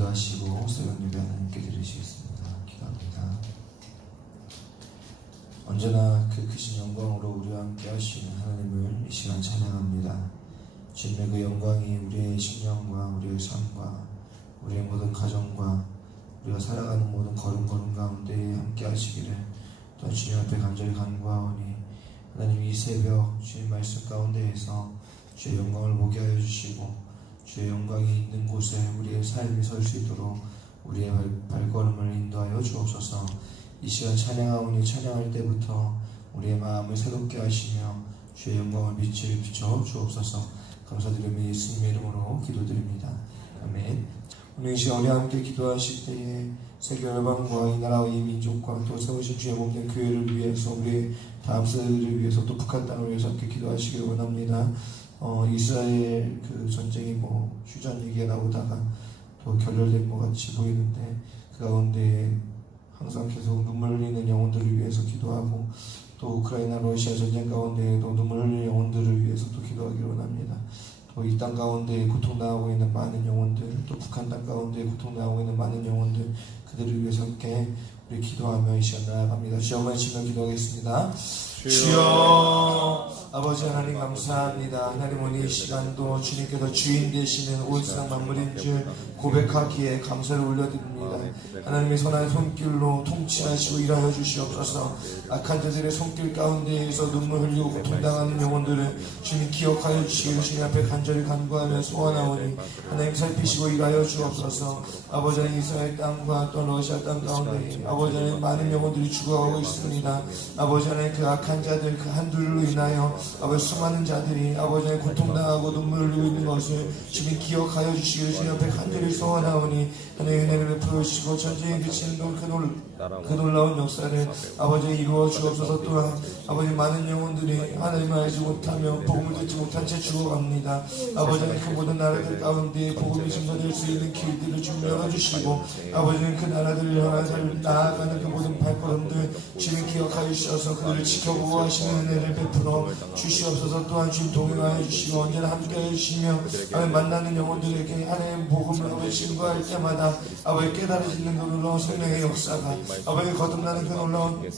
기도하시고 새벽 예배 하나님께 드리시겠습니다. 기도합니다. 언제나 그 크신 영광으로 우리와 함께 하시는 하나님을 이 시간 찬양합니다. 주님의 그 영광이 우리의 심령과 우리의 삶과 우리의 모든 가정과 우리가 살아가는 모든 걸음 가운데 함께 하시기를 또한 주님 앞에 간절히 간구하오니 하나님 이 새벽 주님 말씀 가운데에서 주의 영광을 보게 하여 주시고 주의 영광이 있는 곳에 우리의 삶이 설 수 있도록 우리의 발걸음을 인도하여 주옵소서. 이 시간 찬양하오니 찬양할 때부터 우리의 마음을 새롭게 하시며 주의 영광을 빛을 비춰 주옵소서. 감사드리며 예수님의 이름으로 기도드립니다. 아멘. 오늘 이 시간 우리 함께 기도하실 때에 세계 열방과 이 나라와 이 민족과 또 세우신 주의 몸된 교회를 위해서 우리 다음 세대들을 위해서 또 북한 땅을 위해서 함께 기도하시길 원합니다. 이스라엘 그 전쟁이 휴전 얘기가 나오다가 또 결렬된 것 같이 보이는데 그 가운데 항상 계속 눈물 흘리는 영혼들을 위해서 기도하고 또 우크라이나 러시아 전쟁 가운데에도 눈물 흘리는 영혼들을 위해서 또 기도하기를 원합니다. 또 이 땅 가운데 고통당하고 있는 많은 영혼들, 또 북한 땅 가운데 고통당하고 있는 많은 영혼들, 그들을 위해서 함께 우리 기도하며 이 시간 나아갑니다. 주여 치며 기도하겠습니다. 주여 아버지 하나님 감사합니다. 하나님 오늘 이 시간도 주님께서 주인 되시는 온 세상 만물인 줄 고백하기에 감사를 올려드립니다. 하나님의 선한 손길로 통치하시고 일하여 주시옵소서. 악한 자들의 손길 가운데에서 눈물 흘리고 고통당하는 영혼들을 주님 기억하여 주시기를 주님 앞에 간절히 간구하며 소원하오니 하나님 살피시고 일하여 주옵소서. 아버지 하나님 이스라엘 땅과 또 러시아 땅 가운데 아버지 하나님 많은 영혼들이 죽어가고 있습니다. 아버지 하나님 그 악한 자들 그 한둘로 인하여 아버지 수많은 자들이 아버지 하나님 고통당하고 눈물 흘리고 있는 것을 주님 기억하여 주시기를 주님 앞에 간절히 소원하오니 하나님 은혜를 베풀어 주시고 전쟁에 그치는 그 놀라운 역사를 아버지 이루어 주옵소서. 또한 아버지 많은 영혼들이 하나님을 알지 못하며 복음을 듣지 못한 채 죽어갑니다. 아버지 그 모든 나라들 가운데 복음이 증거될 수 있는 길들을 좀 열어주시고 아버지는 그 나라들을 향해 나아가는 그 모든 발걸음들 주님 기억하여 주셔서 그들을 지켜보고 하시는 은혜를 베풀어 주시옵소서. 또한 주님 동행하여 주시고 언제나 함께하여 주시며 하나님 만나는 영혼들에게 하나님 복음을 아버지 증거할 때마다 아버지 깨달아지는 그 놀라운 성령의 역사가 아버지 거듭나는 그 놀라운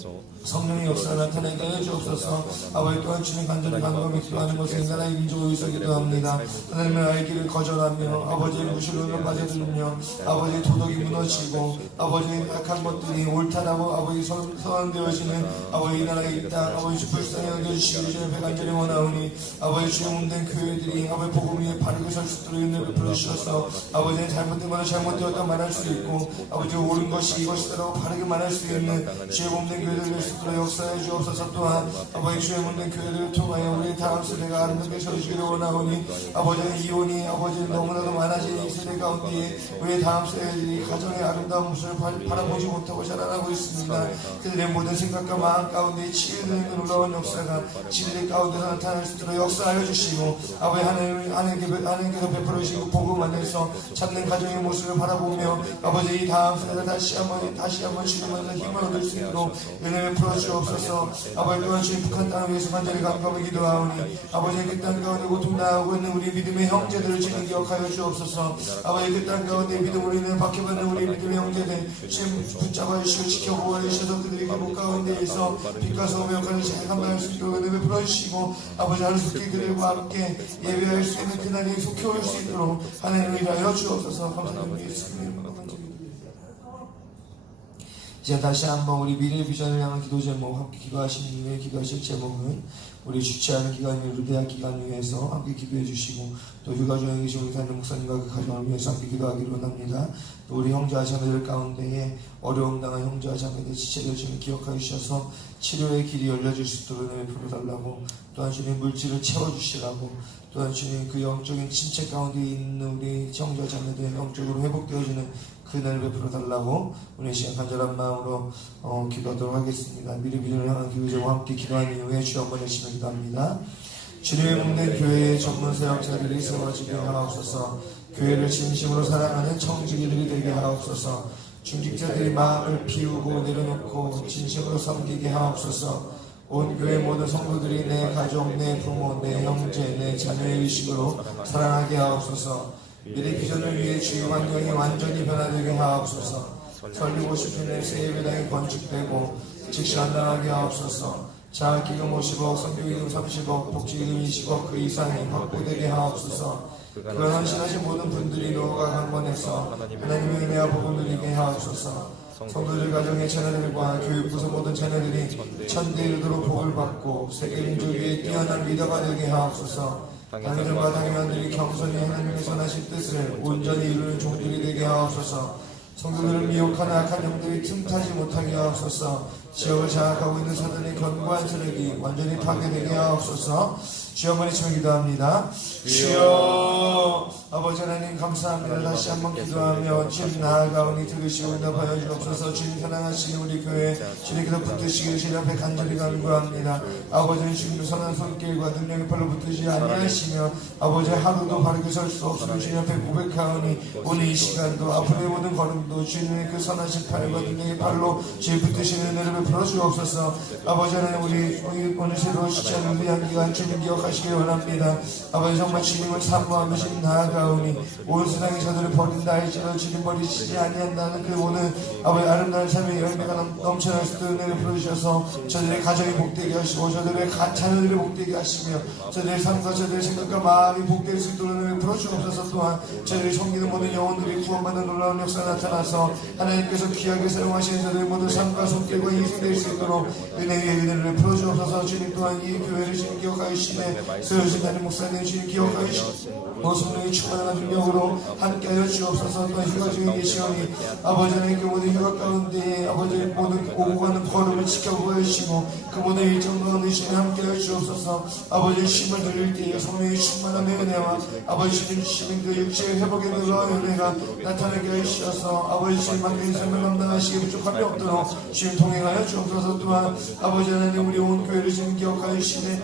성령의 역사 나타나게 하여 주옵소서. 아버지 또한 주님 간절히 간구하며 기도하는 것을 인간의 민족을 위해서 기도합니다. 하나님을 알기를 거절하며 아버지의 무시로는 빠져들며 아버지의 도덕이 무너지고 아버지의 악한 것들이 옳다라고 아버지 선언되어지는 아버지 이 나라의 이 땅 아버지 불쌍히 여겨주시기를 주님 앞에 간절히 원하오니 아버지 주의 몸된 교회들이 아버지 복음 위에 바르게 설 수 있도록 은혜를 베풀어 주셔서 아버지의 잘못된 것을 잘못되었다 말할 수 있고 아버지 옳은 것이 이것이다라고 바르게 말할 수 있는 주의 몸된 교회들을 위해서 역사해 주옵소서. 또한 아버지 주의 몸된 교회들을 통하여 우리 다음 세대가 아름답게 서주기를 원하오니 아버지의 이혼이 아버지 너무나도 많아진 이 세대 가운데 우리 다음 세대들이 가정의 아름다운 모습을 바라보지 못하고 자라나고 있습니다. 그들의 모든 생각과 마음 가운데 치유되는 놀라운 역사가 진리 가운데서 나타날 수 있도록 역사하여 주시고 아버지 하나님께서 베풀어 주시고 복음 안에서 찾는 가정의 모습을 바라보며 아버지 이 다음 세대가 다시 한번 주님께서 힘을 얻을 수 있도록 은혜를 베풀어 주옵소서. 아버지 또한 주님 북한 땅을 위해서 간절히 간구하며 기도하오니 아버지 그 땅 가운데 고통당하고 있는 우리 믿음의 형제들을 주님 기억하여 주옵소서. 아버지 그 땅 가운데 믿음으로 인해 박해받는 우리 믿음의 형제들 주님 붙잡아 주시고 지켜보아 주셔서 그들의 기복 가운데에서 빛과 소금의 역할을 잘 감당할 수 있도록 은혜 베풀어 주시고 아버지 하루속히 그들과 함께 예배할 수 있는 그날이 속히 올 수 있도록 하나님을 위하여 주옵소서. 감사합니다. 예수님 이제 다시 한번 우리 미래 비전을 향한 기도 제목 함께 기도하신 후에 기도하실 제목은 우리 주최하는 기관인 루데아 기관을 위해서 함께 기도해 주시고 또 휴가 중에 계신 우리 담임 목사님과 그 가정을 위해서 함께 기도하기를 원합니다. 또 우리 형제와 자매들 가운데에 어려움 당한 형제와 자매들 지체를 주님 기억하여 주셔서 치료의 길이 열려질 수 있도록 은혜를 베풀어달라고 또한 주님 물질을 채워주시라고 또한 주님 그 영적인 침체 가운데 있는 우리 형제와 자매들 영적으로 회복되어지는 그날을 베풀어 달라고 오늘 시간 간절한 마음으로 기도하도록 하겠습니다. 미래 비전을 향한 기도 제목과 함께 기도한 이후에 주여 한번 열심히 기도합니다. 주님의 몸된 교회의 전문 사역자들이 세워지게 하옵소서. 교회를 진심으로 사랑하는 청지기들이 되게 하옵소서. 중직자들이 마음을 비우고 내려놓고 진심으로 섬기게 하옵소서. 온 교회 모든 성도들이 내 가족, 내 부모, 내 형제, 내 자녀의 의식으로 사랑하게 하옵소서. 미래 비전을 위해 주요 환경이 완전히 변화되게 하옵소서. 설리고 싶은 내 세예배당이 건축되고 즉시 안당하게 하옵소서. 장학기금 50억, 선교기금 30억, 복지기금 20억 그 이상이 확보되게 하옵소서. 그런 헌신하신 모든 분들이 노후가 강건해서 하나님의 은혜와 복을 누리게 하옵소서. 성도들 가정의 자녀들과 교육부서 모든 자녀들이 천대에 이르도록 복을 받고 세계 민족 위에 뛰어난 리더가 되게 하옵소서. 당회들과 당회만들이 겸손히 하나님의 선하신 뜻을 온전히 이루는 종들이 되게 하옵소서. 성도들을 미혹하는 악한 영들이 틈타지 못하게 하옵소서. 지역을 장악하고 있는 사단의 견고한 세력이 완전히 파괴되게 하옵소서. 주여 한번 외치며 기도합니다. 주여 아버지 하나님 감사합니다. 다시 한번 기도하며 주님 나아가오니 들으시고 응답하여 주옵소서. 주님 사랑하시는 우리 교회 주님께서 붙드시기를 주님 앞에 간절히 간구합니다. 아버지는 주님의 선한 손길과 능력의 팔로 붙드시지 아니하시며 아버지 하루도 바르게 설 수 없으면 주님 앞에 고백하오니 오늘 이 시간도 앞으로의 모든 걸음도 주님의 그 선하신 팔과 능력의 팔로 주님 붙드시는 은혜를 베풀어 주옵소서. 아버지 하나님 우리 오늘 새로운 시간을 위한 기간 주님 기억하시길 원합니다. 아버지 정말 주님을 사모하며 주님 나아가오니 온 세상이 저들을 버린다 할지라도 주님 버리시지 아니한다는 그 모든 아버지 아름다운 삶의 열매가 넘쳐날 수 있는 은혜를 부르셔서 저들의 가정이 복되게 하시고 저들의 자녀들이 복되게 하시며 저들의 삶과 저들의 생각과 마음이 복될 수 있도록 은혜를 부르시옵소서. 또한 저들이 섬기는 모든 영혼들이 구원받는 놀라운 역사 나타나서 하나님께서 귀하게 사용하시는 저들의 모든 삶과 손길과 희생될 수 있도록 은혜의 은혜를 풀어주옵소서. 주님 또한 이 교회를 주님 기억하시네 세우신 하나님 목사님 주님 기억하시고 성령의 충만한 능력으로 함께하여 주옵소서. 또한 휴가 중에 계시오니 아버지 하나님 그 모든 휴가 가운데 아버지 모든 오고 가는 걸음을 지켜보시고 그 모든 일정 가운데 주님 함께하여 주옵소서. 아버지 쉼을 누릴 때에 성령의 충만함의 은혜와 아버지 주님 주시는 그 육체의 회복의 놀라운 은혜가 나타나게 하시어서 아버지 주님 맡긴 삶을 감당하시기 부족함이 없도록 주님 통행하여 주옵소서. 또한 아버지 하나님 우리 온 교회를 주님 기억하여 주시네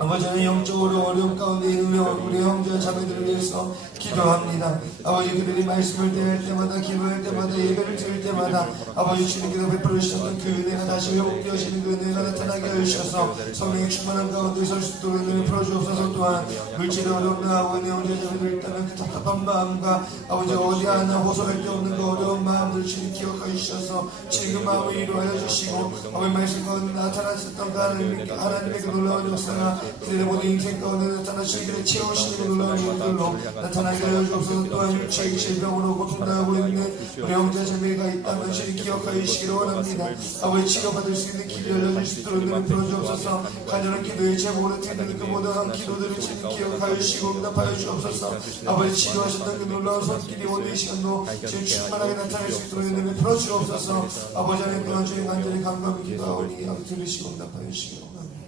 아버지 하나님 영적으로 어려움 가운데 있는 우리 형제와 자매들을 위해서 기도합니다. 아버지 그들이 말씀을 대할 때마다 기도할 때마다 예배를 드릴 때마다 아버지 주님께서 베풀어 주셨던 그 은혜가 다시 회복되어지는 그 은혜가 나타나게 하셔서 성령의 충만한 가운데 설 수 있도록 은혜를 풀어주옵소서. 또한 물질의 어려움 나하고 있는 형제 자매들 있다면 그 답답한 마음과 아버지 어디 하나 호소할 데 없는 그 어려운 마음들 주님 기억하여 주셔서 지금 마음을 위로하여 주시고 아버지 말씀 가운데 나타나셨던 그 하나님의 그 놀라운 역사가 그들의 모든 인생 가운데 나타나시기를 채우시는 그 놀라운 일들로 나타나게 하여 주옵소서. 또한 육체의 질병으로 고통당하고 있는 우리 형제 자매가 있다면 주님 기억하여 주시기를 원합니다. 아버지 치료받을 수 있는 길을 열려줄 수 있도록 은혜를 풀어주옵소서. 간절한 기도의 제목으로 드리는 그 모든 기도들을 주님 기억하여 주시고 응답하여 주옵소서. 아버지 치료하셨던 그 놀라운 손길이 오늘 이 시간도 주님 충만하게 나타날 수 있도록 은혜를 풀어주옵소서. 아버지 하나님 또한 주님 간절히 간감히 기도하오니 들으시고 응답하여 주시기 원합니다.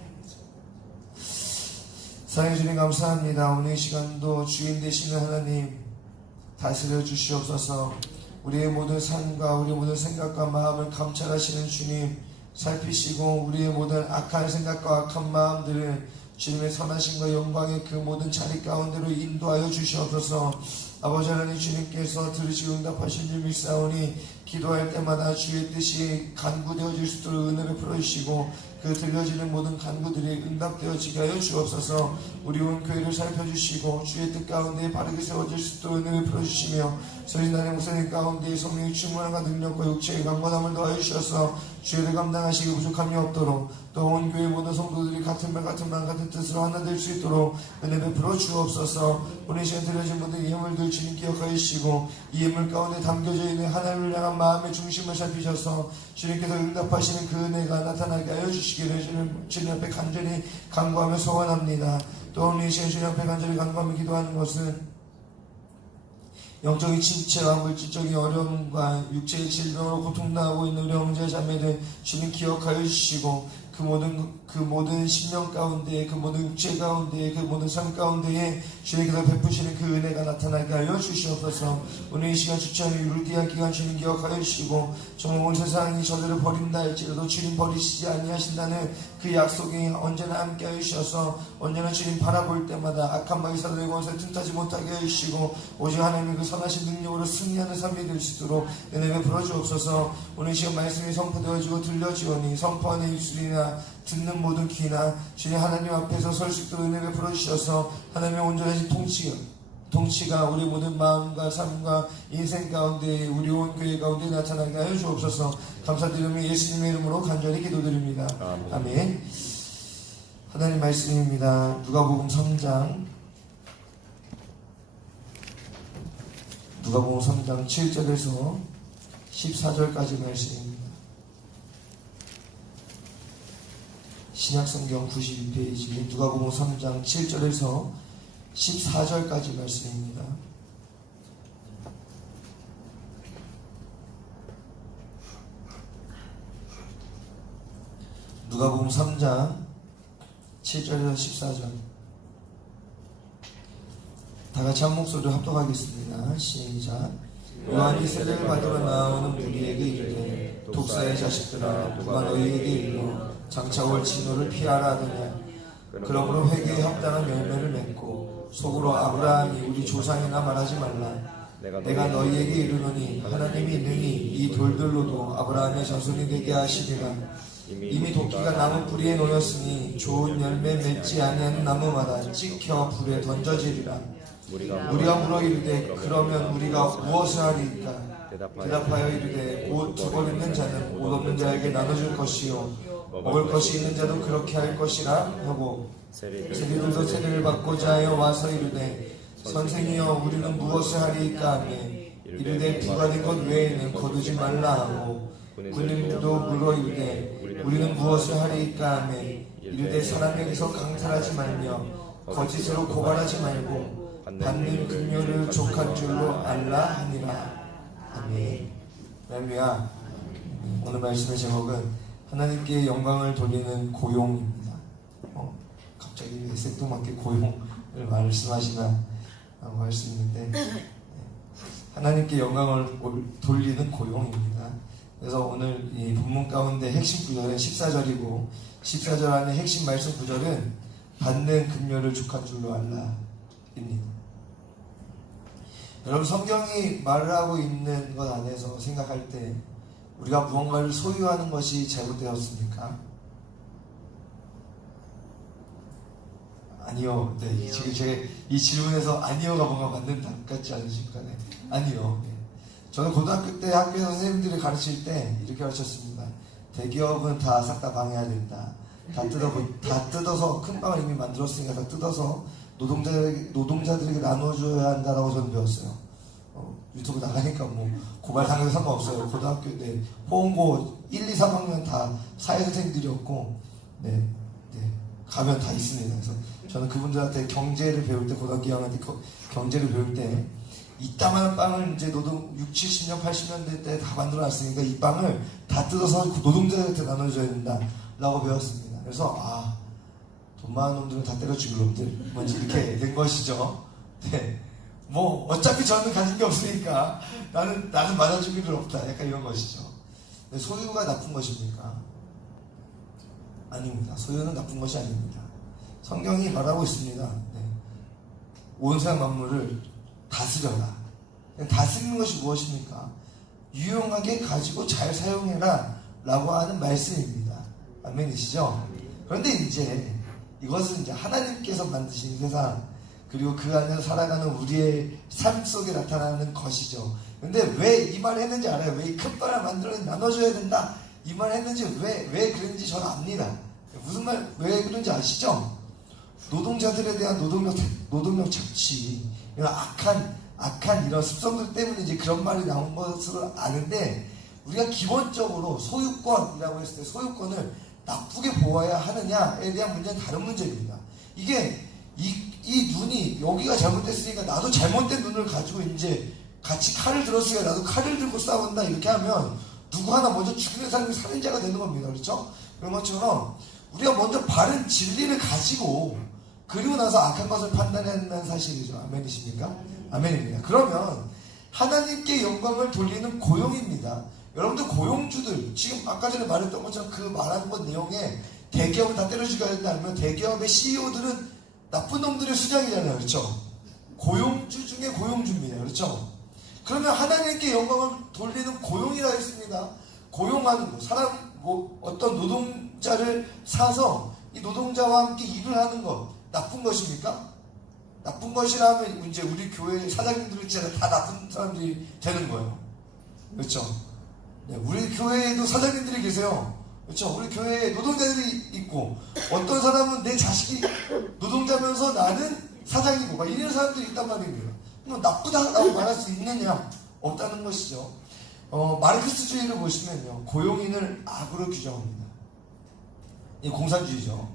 사랑해 주님 감사합니다. 오늘 이 시간도 주인 되시는 하나님 다스려 주시옵소서. 우리의 모든 삶과 우리의 모든 생각과 마음을 감찰하시는 주님 살피시고 우리의 모든 악한 생각과 악한 마음들을 주님의 선하심과 영광의 그 모든 자리 가운데로 인도하여 주시옵소서. 아버지 하나님 주님께서 들으시고 응답하신 줄 믿사오니 기도할 때마다 주의 뜻이 간구되어질 수 있도록 은혜를 풀어주시고 그 들려지는 모든 간구들이 응답되어지게 하여 주옵소서. 우리 온 교회를 살펴주시고 주의 뜻 가운데 바르게 세워질 수 있도록 은혜를 풀어주시며 서신단의 목사님 가운데 성령의 충만함과 능력과 육체의 강건함을 더하여 주셔서 주의를 감당하시기 부족함이 없도록 또 온 교회 모든 성도들이 같은 말 같은 마음 같은 뜻으로 하나 될 수 있도록 은혜 베풀어 주옵소서. 오늘 시간 들려진 모든 예물들 주님 기억하여 주시고 이 예물 가운데 담겨져 있는 하나님을 향한 마음의 중심을 살피셔서 주님께서 응답하시는 그 은혜가 나타나게 하여 주시기를 주님 앞에 간절히 간구하며 소원합니다. 또 오늘 이 시간 주님 앞에 간절히 간구하며 기도하는 것은 영적인 침체와 물질적인 어려움과 육체의 질병으로 고통당하고 있는 우리 형제 자매들 주님 기억하여 주시고 그 모든 심령 가운데 그 모든 육체 가운데 그 모든 삶 가운데에 주님께서 베푸시는 그 은혜가 나타나게 하여 주시옵소서. 오늘 이 시간 주차하는 유르디아 기간 주님 기억하여 주시고 정말 온 세상이 저들을 버린다 할지라도 주님 버리시지 아니하신다는 그 약속이 언제나 함께 하여 주셔서 언제나 주님 바라볼 때마다 악한 마귀사들의 권세 틈타지 못하게 하여 주시고 오직 하나님의 그 선하신 능력으로 승리하는 삶이 될 수 있도록 은혜 베풀어 주옵소서. 오늘 이 시간 말씀이 선포되어지고 들려지오니 선포하는 입술이나 듣는 모든 귀나 주님 하나님 앞에서 설 수 있도록 은혜 베풀어 주셔서 하나님의 온전하신 통치가 통치가 우리 모든 마음과 삶과 인생 가운데 우리 온 교회 가운데 나타나게 하여 주옵소서. 감사드리며 예수님의 이름으로 간절히 기도드립니다. 아멘. 하나님 말씀입니다. 누가복음 3장 7절에서 14절까지 말씀입니다. 신약성경 92페이지 누가복음 3장 7절에서 14절까지 말씀입니다. 누가복음 3장 7절에서 14절 다같이 한 목소리로 합독하겠습니다. 시작. 요한이 세례를 받으러 나오는 무리에게 이르되 독사의 자식들아 누가 너희에게 일러 장차 올 진노를 피하라 하느냐. 그러므로 회개에 합당한 열매를 맺고 속으로 아브라함이 우리 조상이나 말하지 말라. 내가 너희에게 이르노니 하나님이 능히 이 돌들로도 아브라함의 자손이 되게 하시리라. 이미 도끼가 나무 뿌리에 놓였으니 좋은 열매 맺지 아니하는 나무마다 찍혀 불에 던져지리라. 우리가 물어 이르되 그러면 우리가 무엇을 하리이까? 대답하여 이르되 옷 두 벌 있는 자는 옷 없는 자에게 나눠줄 것이요 먹을 것이 있는 자도 그렇게 할 것이라 하고 세리들도 세례를 받고자 하여 와서 이르되 선생이여 우리는 무엇을 하리이까 하며 이르되 부가된 것 외에는 거두지 말라 하고 군인들도 물어 이르되 우리는 무엇을 하리이까 하며 이르되 사람에게서 강탈하지 말며 거짓으로 고발하지 말고 받는 금료를 족한 줄로 알라 하니라. 아멘. 할렐루야. 오늘 말씀의 제목은 하나님께 영광을 돌리는 고용입니다. 갑자기 왜 생뚱맞게 고용을 말씀하시나 라고 할 수 있는데 하나님께 영광을 돌리는 고용입니다. 그래서 오늘 이 본문 가운데 핵심 구절은 14절이고 14절 안에 핵심 말씀 구절은 받는 금료를 족한 줄로 알라 입니다. 여러분 성경이 말을 하고 있는 것 안에서 생각할 때 우리가 무언가를 소유하는 것이 잘못되었습니까? 아니요. 네, 지금 제가 이 질문에서 아니요가 뭔가 맞는 답 같지 않으십니까? 네. 아니요. 네. 저는 고등학교 때 학교에서 선생님들이 가르칠 때 이렇게 가르쳤습니다. 대기업은 다 싹 다 방해해야 된다. 다 뜯어서 큰 빵을 이미 만들었으니까 다 뜯어서 노동자들에게 나눠줘야 한다라고 저는 배웠어요. 유튜브 나가니까 뭐 고발당해도 상관없어요. 고등학교 때 호응고 1, 2, 3학년 다 사회선생님들이었고 네, 가면 다 있습니다. 그래서 저는 그분들한테 경제를 배울 때 고등학교 2학년 때 경제를 배울 때 이따만한 빵을 이제 노동 60, 70년, 80년대 때 다 만들어놨으니까 이 빵을 다 뜯어서 노동자들한테 나눠줘야 된다라고 배웠습니다. 그래서 돈 많은 놈들은 다 때려 죽일 놈들 뭔지 이렇게 된 것이죠. 네. 뭐 어차피 저는 가진 게 없으니까 나는 맞아 죽일 일 없다. 약간 이런 것이죠. 네, 소유가 나쁜 것입니까? 아닙니다. 소유는 나쁜 것이 아닙니다. 성경이 말하고 있습니다. 네. 온 세상 만물을 다스려라. 다스리는 것이 무엇입니까? 유용하게 가지고 잘 사용해라 라고 하는 말씀입니다. 아멘이시죠? 그런데 이제 이것은 이제 하나님께서 만드신 세상 그리고 그 안에서 살아가는 우리의 삶 속에 나타나는 것이죠. 근데 왜 이 말을 했는지 알아요? 왜 이 큰 빵을 만들어 나눠줘야 된다 이 말을 했는지 왜 그런지 저는 압니다. 무슨 말 왜 그런지 아시죠? 노동자들에 대한 노동력 착취 이런 악한 이런 습성들 때문에 이제 그런 말이 나온 것으로 아는데 우리가 기본적으로 소유권이라고 했을 때 소유권을 나쁘게 보아야 하느냐에 대한 문제는 다른 문제입니다. 이게 이 눈이 여기가 잘못됐으니까 나도 잘못된 눈을 가지고 이제 같이 칼을 들었으니까 나도 칼을 들고 싸운다 이렇게 하면 누구 하나 먼저 죽이는 사람이 살인자가 되는 겁니다. 그렇죠? 그런 것처럼 우리가 먼저 바른 진리를 가지고 그리고 나서 악한 것을 판단해야 한다는 사실이죠. 아멘이십니까? 아멘입니다. 그러면 하나님께 영광을 돌리는 고용입니다. 여러분들 고용주들 지금 아까 전에 말했던 것처럼 그 말한 것 내용에 대기업을 다 때려 죽여야 된다 하면 대기업의 CEO들은 나쁜 놈들의 수장이잖아요. 그렇죠? 고용주 중에 고용주입니다. 그렇죠? 그러면 하나님께 영광을 돌리는 고용이라 했습니다. 고용하는 사람 어떤 노동자를 사서 이 노동자와 함께 일을 하는 것 나쁜 것입니까? 나쁜 것이라면 이제 우리 교회 사장님들은 진짜 다 나쁜 사람들이 되는 거예요. 그렇죠? 네, 우리 교회에도 사장님들이 계세요. 그렇죠? 우리 교회에 노동자들이 있고, 어떤 사람은 내 자식이 노동자면서 나는 사장이고 막 이런 사람들이 있단 말입니다. 그럼 나쁘다라고 말할 수 있느냐? 없다는 것이죠. 마르크스주의를 보시면요, 고용인을 악으로 규정합니다. 이 공산주의죠.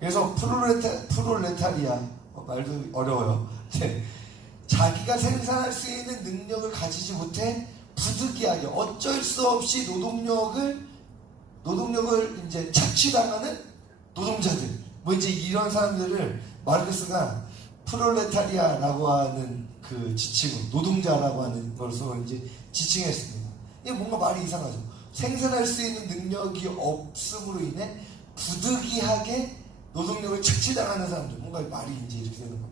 그래서 프롤레타리아, 말도 어려워요. 네. 자기가 생산할 수 있는 능력을 가지지 못해 부득이하게 어쩔 수 없이 노동력을 이제 착취당하는 노동자들, 뭐 이제 이런 사람들을 마르크스가 프롤레타리아라고 하는 그 지칭, 노동자라고 하는 것으로 이제 지칭했습니다. 이게 뭔가 말이 이상하죠. 생산할 수 있는 능력이 없음으로 인해 부득이하게 노동력을 착취당하는 사람들, 뭔가 말이 이제 이렇게 되는 겁니다.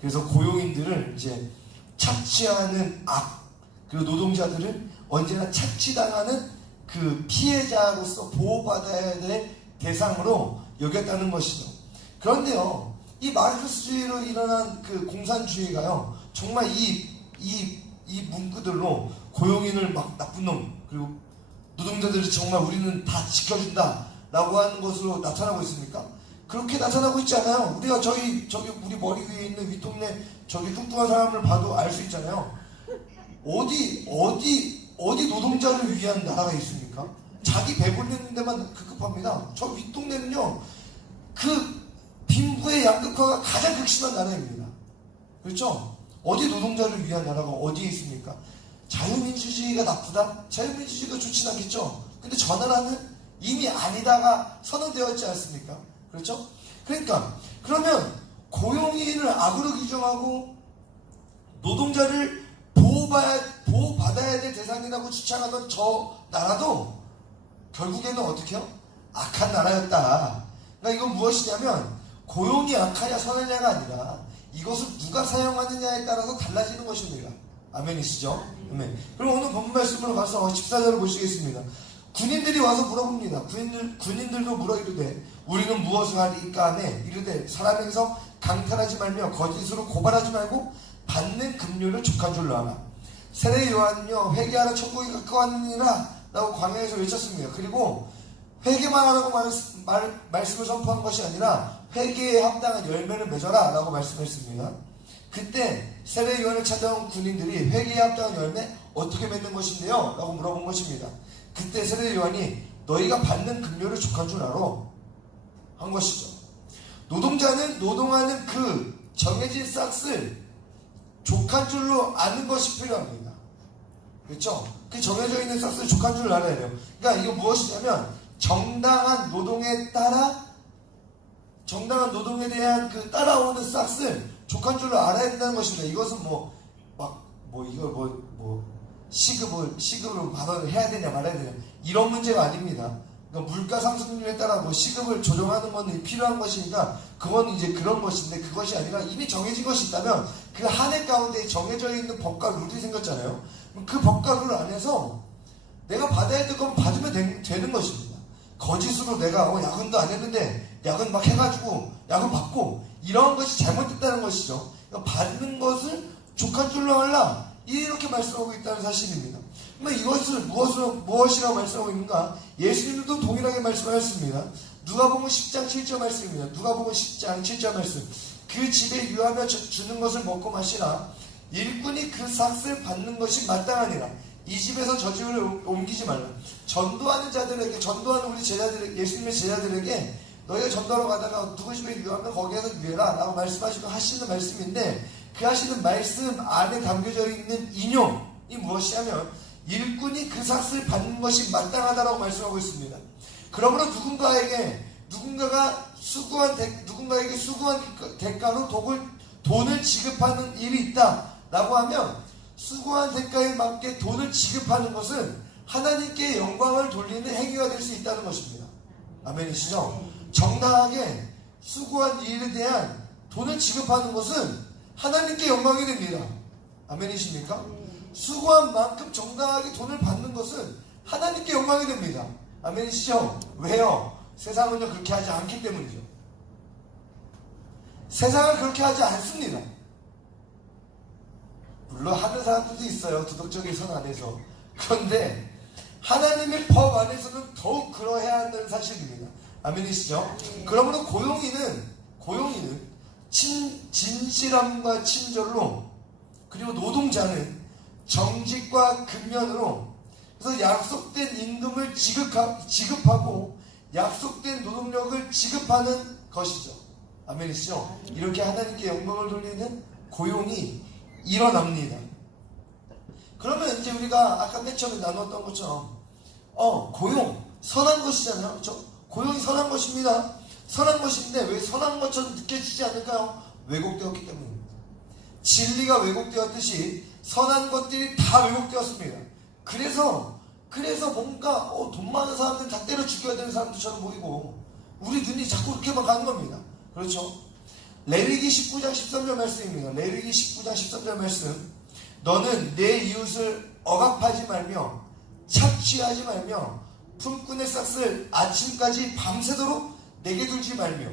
그래서 고용인들을 이제 착취하는 악, 그리고 노동자들을 언제나 착취당하는 그 피해자로서 보호받아야 될 대상으로 여겼다는 것이죠. 그런데요, 이 마르크스주의로 일어난 그 공산주의가요, 정말 이 문구들로 고용인을 막 나쁜 놈, 그리고 노동자들이 정말 우리는 다 지켜준다 라고 하는 것으로 나타나고 있습니까? 그렇게 나타나고 있지 않아요. 우리가 저기 우리 머리 위에 있는 윗동네 저기 뚱뚱한 사람을 봐도 알 수 있잖아요. 어디 노동자를 위한 나라가 있습니까? 자기 배불리는 데만 급급합니다. 저 윗동네는요, 그 빈부의 양극화가 가장 극심한 나라입니다. 그렇죠? 어디 노동자를 위한 나라가 어디에 있습니까? 자유민주주의가 나쁘다? 자유민주주의가 좋진 않겠죠? 근데 저 나라는 이미 아니다가 선언되어 있지 않습니까? 그렇죠? 그러니까 그러면 고용인을 악으로 규정하고 노동자를 보호받아야 될 대상이라고 주장하던 저 나라도 결국에는 어떻게 해요? 악한 나라였다. 그러니까 이건 무엇이냐면 고용이 악하냐 선하냐가 아니라 이것을 누가 사용하느냐에 따라서 달라지는 것입니다. 아멘이시죠? 아멘. 그럼 오늘 본문 말씀으로 가서 14절을 보시겠습니다. 군인들이 와서 물어봅니다. 군인들도 물어 이르되 우리는 무엇을 하리까 하네. 이르되 사람에게서 강탈하지 말며 거짓으로 고발하지 말고 받는 급료를 족한 줄로 알아. 세례 요한은요, 회개하라 천국이 가까웠느니라 라고 광야에서 외쳤습니다. 그리고 회개만 하라고 말씀을 선포한 것이 아니라 회개에 합당한 열매를 맺어라 라고 말씀했습니다. 그때 세례 요한을 찾아온 군인들이 회개에 합당한 열매 어떻게 맺는 것인데요? 라고 물어본 것입니다. 그때 세례 요한이 너희가 받는 급료를 족한 줄 알아 한 것이죠. 노동자는 노동하는 그 정해진 싹을 족한 줄로 아는 것이 필요합니다. 그렇죠? 그 정해져 있는 싹을 족한 줄로 알아야 돼요. 그러니까 이거 무엇이냐면 정당한 노동에 대한 그 따라오는 싹을 족한 줄로 알아야 된다는 것입니다. 이것은 시급으로 반환을 해야 되냐 말아야 되냐 이런 문제가 아닙니다. 그러니까 물가 상승률에 따라 시급을 조정하는 건 필요한 것이니까 그건 이제 그런 것인데, 그것이 아니라 이미 정해진 것이 있다면 그 한 해 가운데 정해져 있는 법과 룰이 생겼잖아요. 그 법과 룰 안에서 내가 받아야 될 건 받으면 되는 것입니다. 거짓으로 내가 야근도 안 했는데 야근 막 해가지고 야근 받고 이런 것이 잘못됐다는 것이죠. 그러니까 받는 것을 족한 줄로 알라, 이렇게 말씀하고 있다는 사실입니다. 그러면 이것을 무엇이라고 말씀하고 있는가? 예수님도 동일하게 말씀하셨습니다. 누가복음 10장 7절 말씀입니다. 누가복음 10장 7절 말씀. 그 집에 유하며 주는 것을 먹고 마시라. 일꾼이 그 삭을 받는 것이 마땅하니라. 이 집에서 저 집을 옮기지 말라. 전도하는 우리 제자들에게, 예수님의 제자들에게 너희가 전도하러 가다가 누구 집에 유하면 거기에서 유해라 라고 말씀하시고 하시는 말씀인데, 그 하시는 말씀 안에 담겨져 있는 인용이 무엇이냐면 일꾼이 그 삭을 받는 것이 마땅하다라고 말씀하고 있습니다. 그러므로 누군가에게 수고한 대가로 돈을 지급하는 일이 있다라고 하면 수고한 대가에 맞게 돈을 지급하는 것은 하나님께 영광을 돌리는 행위가 될 수 있다는 것입니다. 아멘이시죠? 정당하게 수고한 일에 대한 돈을 지급하는 것은 하나님께 영광이 됩니다. 아멘이십니까? 수고한 만큼 정당하게 돈을 받는 것은 하나님께 영광이 됩니다. 아멘이시죠? 왜요? 세상은요 그렇게 하지 않기 때문이죠. 세상은 그렇게 하지 않습니다. 물론 하는 사람들도 있어요. 도덕적인 선 안에서. 그런데 하나님의 법 안에서는 더욱 그러해야 한다는 사실입니다. 아멘이시죠? 그러므로 고용인은 진실함과 친절로, 그리고 노동자는 정직과 근면으로, 그래서 약속된 임금을 지급하고 약속된 노동력을 지급하는 것이죠. 아멘이시죠? 이렇게 하나님께 영광을 돌리는 고용이 일어납니다. 그러면 이제 우리가 아까 맨 처음에 나눴던 것처럼 고용 선한 것이잖아요. 그렇죠? 고용이 선한 것입니다. 선한 것인데 왜 선한 것처럼 느껴지지 않을까요? 왜곡되었기 때문입니다. 진리가 왜곡되었듯이 선한 것들이 다 왜곡되었습니다. 그래서 뭔가 돈 많은 사람들은 다 때려 죽여야 되는 사람들처럼 보이고 우리 눈이 자꾸 그렇게만 가는 겁니다. 그렇죠? 레위기 19장 13절 말씀입니다. 레위기 19장 13절 말씀. 너는 내 이웃을 억압하지 말며 착취하지 말며 품꾼의 싹을 아침까지 밤새도록 내게 두지 말며.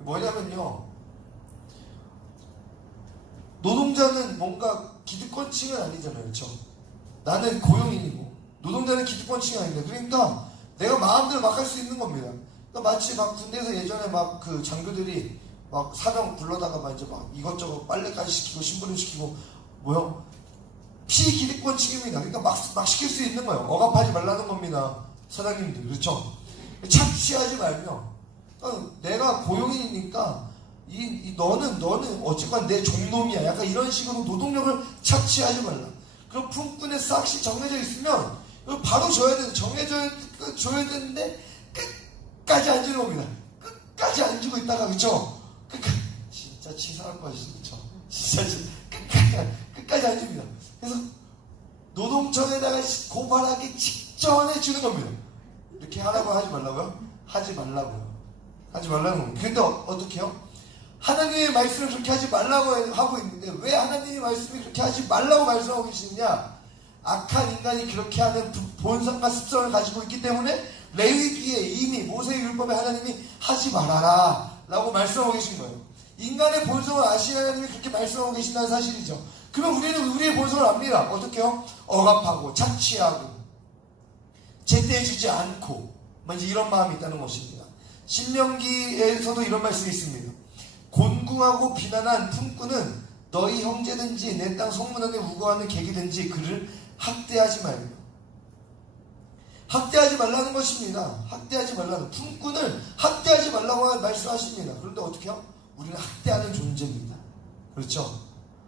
뭐냐면요, 노동자는 뭔가 기득권층은 아니잖아요. 그렇죠? 나는 고용인이고 노동자는 기득권층이 아닙니다. 그러니까 내가 마음대로 막 할 수 있는 겁니다. 그러니까 마치 막 군대에서 예전에 막 그 장교들이 막 사병 불러다가 막 이제 막 이것저것 빨래까지 시키고 신부름 시키고 뭐요? 피기득권층입니다. 그러니까 막 시킬 수 있는 거예요. 억압하지 말라는 겁니다. 사장님들. 그렇죠? 착취하지 말며, 내가 고용인이니까 너는 어쨌건 내 종놈이야. 약간 이런 식으로 노동력을 착취하지 말라. 그럼 품꾼의 싹이 정해져 있으면 이걸 바로 정해줘야 되는데 끝까지 안 주는 겁니다. 끝까지 안 주고 있다가, 그쵸? 진짜 치사할 것이죠. 그쵸? 진짜 끝까지 안 줍니다. 그래서 노동청에다가 고발하기 직전에 주는 겁니다. 이렇게 하라고 하지 말라고요? 하지 말라고요. 하지 말라는 겁니다. 근데 어떻게 해요? 하나님의 말씀을 그렇게 하지 말라고 하고 있는데 왜 하나님의 말씀이 그렇게 하지 말라고 말씀하고 계시느냐? 악한 인간이 그렇게 하는 본성과 습성을 가지고 있기 때문에 레위기에 이미 모세의 율법에 하나님이 하지 말아라 라고 말씀하고 계신 거예요. 인간의 본성을 아시는 하나님이 그렇게 말씀하고 계신다는 사실이죠. 그러면 우리는 우리의 본성을 압니다. 어떻게 해요? 억압하고 착취하고 제때 주지 않고 이제 이런 마음이 있다는 것입니다. 신명기에서도 이런 말씀이 있습니다. 곤궁하고 비난한 품꾼은 너희 형제든지 내 땅 성문안에 우거하는 객이든지 그를 학대하지 말며. 학대하지 말라는 것입니다. 학대하지 말라는, 품꾼을 학대하지 말라고 말씀하십니다. 그런데 어떻게 해요? 우리는 학대하는 존재입니다. 그렇죠?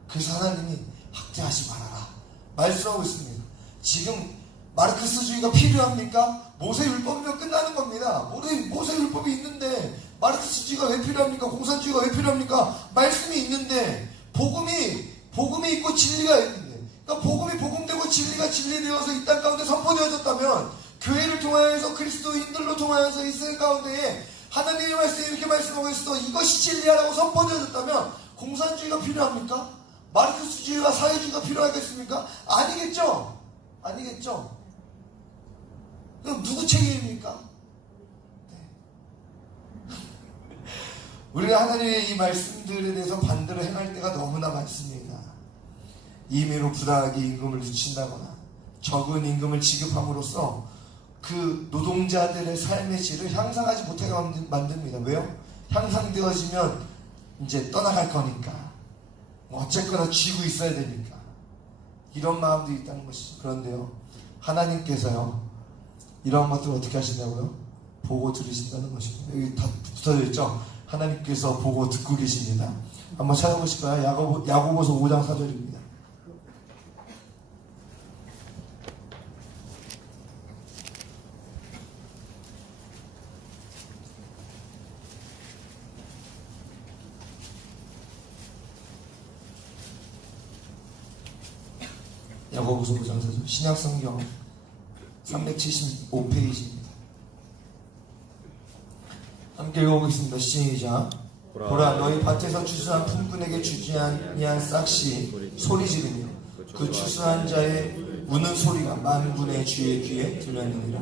그래서 하나님이 학대하지 말아라 말씀하고 있습니다. 지금 마르크스주의가 필요합니까? 모세율법이면 끝나는 겁니다. 모세율법이 있는데 마르크스주의가 왜 필요합니까? 공산주의가 왜 필요합니까? 말씀이 있는데, 복음이 있고 진리가 있는데, 그러니까 복음이 복음되고 진리가 진리되어서 이 땅 가운데 선포되어졌다면, 교회를 통하여서 그리스도인들로 통하여서 이스라엘 가운데에 하나님의 말씀이 이렇게 말씀하고 있어 이것이 진리라고 선포되어졌다면 공산주의가 필요합니까? 마르크스주의와 사회주의가 필요하겠습니까? 아니겠죠? 그럼 누구 책임입니까? 우리가 하나님의 이 말씀들에 대해서 반대로 행할 때가 너무나 많습니다. 임의로 부당하게 임금을 늦춘다거나 적은 임금을 지급함으로써 그 노동자들의 삶의 질을 향상하지 못하게 만듭니다. 왜요? 향상되어지면 이제 떠나갈 거니까, 어쨌거나 쥐고 있어야 되니까, 이런 마음도 있다는 것이죠. 그런데요, 하나님께서요 이런 것들을 어떻게 하신다고요? 보고 들으신다는 것입니다. 여기 다 붙어져 있죠? 하나님께서 보고 듣고 계십니다. 한번 찾아보실까요? 야고보서 5장 4절입니다. 야고보서 5장 4절, 신약성경 375페이지입니다. 함께 읽어보겠습니다. 시작. 보라, 너희 밭에서 추수한 품꾼에게 주지 아니한 싹시 소리 지르며 그 추수한 자의 우는 소리가 만군의 주의 귀에 들렸느니라.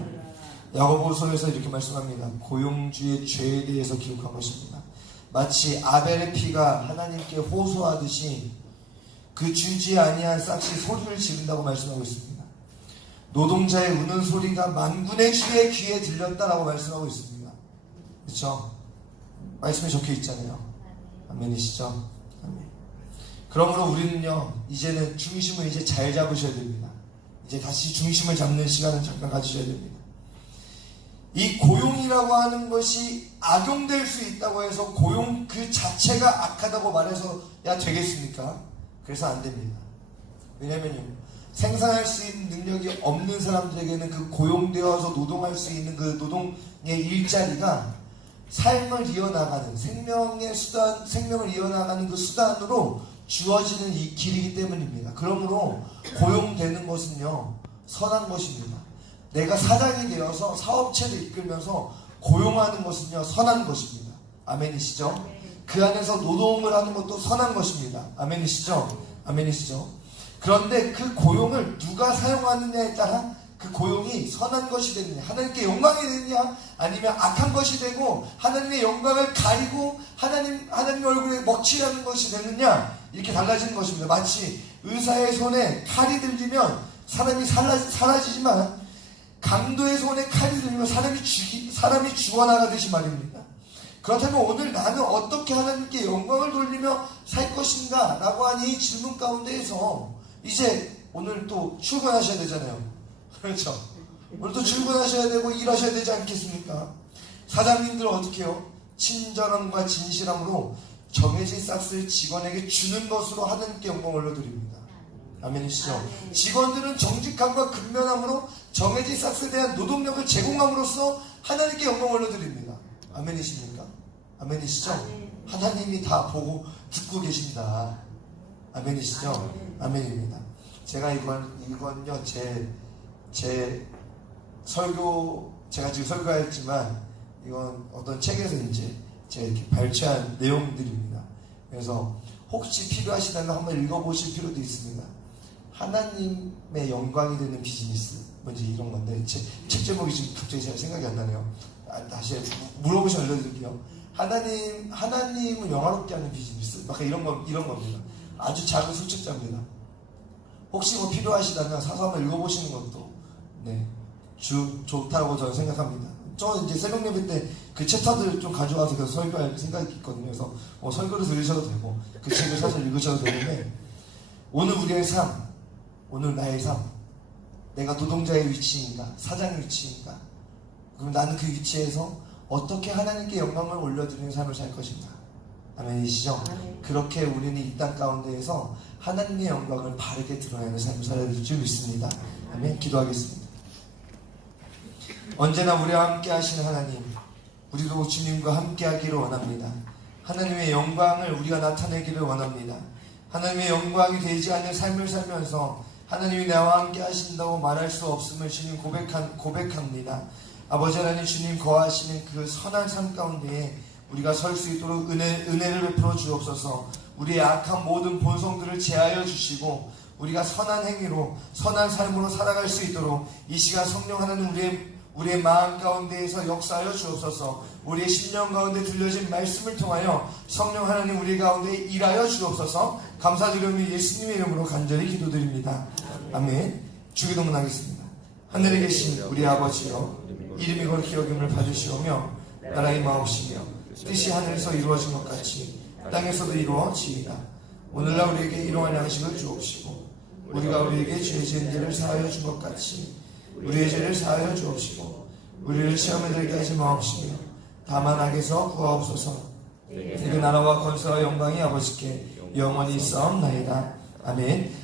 야고보서에서 이렇게 말씀합니다. 고용주의 죄에 대해서 기록한 것입니다. 마치 아벨의 피가 하나님께 호소하듯이 그 주지 아니한 싹시 소리를 지른다고 말씀하고 있습니다. 노동자의 우는 소리가 만군의 주의 귀에 들렸다라고 말씀하고 있습니다. 그렇죠? 말씀에 적혀 있잖아요. 아멘이시죠? 아멘. 그러므로 우리는요, 이제는 중심을 이제 잘 잡으셔야 됩니다. 이제 다시 중심을 잡는 시간을 잠깐 가지셔야 됩니다. 이 고용이라고 하는 것이 악용될 수 있다고 해서 고용 그 자체가 악하다고 말해서야 되겠습니까? 그래서 안 됩니다. 왜냐면요, 생산할 수 있는 능력이 없는 사람들에게는 그 고용되어서 노동할 수 있는 그 노동의 일자리가 삶을 이어나가는 생명을 이어나가는 그 수단으로 주어지는 이 길이기 때문입니다. 그러므로 고용되는 것은요, 선한 것입니다. 내가 사장이 되어서 사업체를 이끌면서 고용하는 것은요, 선한 것입니다. 아멘이시죠? 그 안에서 노동을 하는 것도 선한 것입니다. 아멘이시죠? 아멘이시죠? 그런데 그 고용을 누가 사용하느냐에 따라 그 고용이 선한 것이 되느냐, 하나님께 영광이 되느냐, 아니면 악한 것이 되고 하나님의 영광을 가리고 하나님의 얼굴에 먹칠하는 것이 되느냐, 이렇게 달라지는 것입니다. 마치 의사의 손에 칼이 들리면 사람이 사라지지만 강도의 손에 칼이 들리면 사람이 죽어나가듯이 말입니다. 그렇다면 오늘 나는 어떻게 하나님께 영광을 돌리며 살 것인가? 라고 하는 이 질문 가운데에서 이제 오늘 또 출근하셔야 되잖아요. 그렇죠? 오늘 또 출근하셔야 되고 일하셔야 되지 않겠습니까? 사장님들은 어떻게 해요? 친절함과 진실함으로 정해진 싹스를 직원에게 주는 것으로 하나님께 영광을 올려드립니다. 아멘이시죠? 직원들은 정직함과 근면함으로 정해진 싹스에 대한 노동력을 제공함으로써 하나님께 영광을 올려드립니다. 아멘이십니까? 아멘이시죠? 하나님이 다 보고 듣고 계신다. 아멘이시죠? 아멘입니다. 제가 이건요, 제 설교, 제가 지금 설교했지만 이건 어떤 책에서 이제 제가 이렇게 발췌한 내용들입니다. 그래서 혹시 필요하시다면 한번 읽어보실 필요도 있습니다. 하나님의 영광이 되는 비즈니스, 뭔지 이런 건데 책 제목이 지금 갑자기 잘 생각이 안 나네요. 다시 물어보시면 알려드릴게요. 하나님을 영화롭게 하는 비즈니스, 막 이런 겁니다. 아주 작은 수책자입니다. 혹시 뭐 필요하시다면 사서 한번 읽어보시는 것도 좋다고 저는 생각합니다. 저는 이제 새벽 예배 때 그 챕터들을 좀 가져와서 계속 설교할 생각이 있거든요. 그래서 설교를 들으셔도 되고 그 책을 사서 읽으셔도 되는데, 오늘 우리의 삶, 오늘 나의 삶, 내가 노동자의 위치인가, 사장의 위치인가, 그럼 나는 그 위치에서 어떻게 하나님께 영광을 올려드리는 삶을 살 것인가. 아멘이시죠? 그렇게 우리는 이 땅 가운데에서 하나님의 영광을 바르게 드러내는 삶을 살아야 될 줄 믿습니다. 아멘. 기도하겠습니다. 언제나 우리와 함께 하시는 하나님, 우리도 주님과 함께 하기를 원합니다. 하나님의 영광을 우리가 나타내기를 원합니다. 하나님의 영광이 되지 않는 삶을 살면서 하나님이 나와 함께 하신다고 말할 수 없음을 주님 고백합니다. 아버지 하나님, 주님 거하시는 그 선한 삶 가운데에 우리가 설 수 있도록 은혜를 베풀어 주옵소서. 우리의 악한 모든 본성들을 제하여 주시고 우리가 선한 행위로 선한 삶으로 살아갈 수 있도록 이 시간 성령 하나님 우리의 마음 가운데에서 역사하여 주옵소서. 우리의 심령 가운데 들려진 말씀을 통하여 성령 하나님 우리 가운데 일하여 주옵소서. 감사드리며 예수님의 이름으로 간절히 기도드립니다. 아멘. 주기도문 하겠습니다. 하늘에 계신 우리 아버지여, 이름이 거룩히 여김을 받으시오며 나라의 마옵시며 뜻이 하늘에서 이루어진 것 같이 땅에서도 이루어지이다. 오늘날 우리에게 일용할 양식을 주옵시고 우리가 우리에게 죄 지은 죄를 사하여 준 것 같이 우리의 죄를 사하여 주옵시고 우리를 시험에 들게 하지 마옵시며 다만 악에서 구하옵소서. 그 나라와 권세와 영광이 아버지께 영원히 있사옵나이다. 아멘.